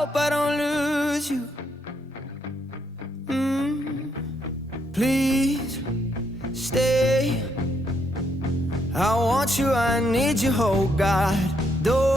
hope I don't lose you. Please stay. I want you, I need you, oh God. Don't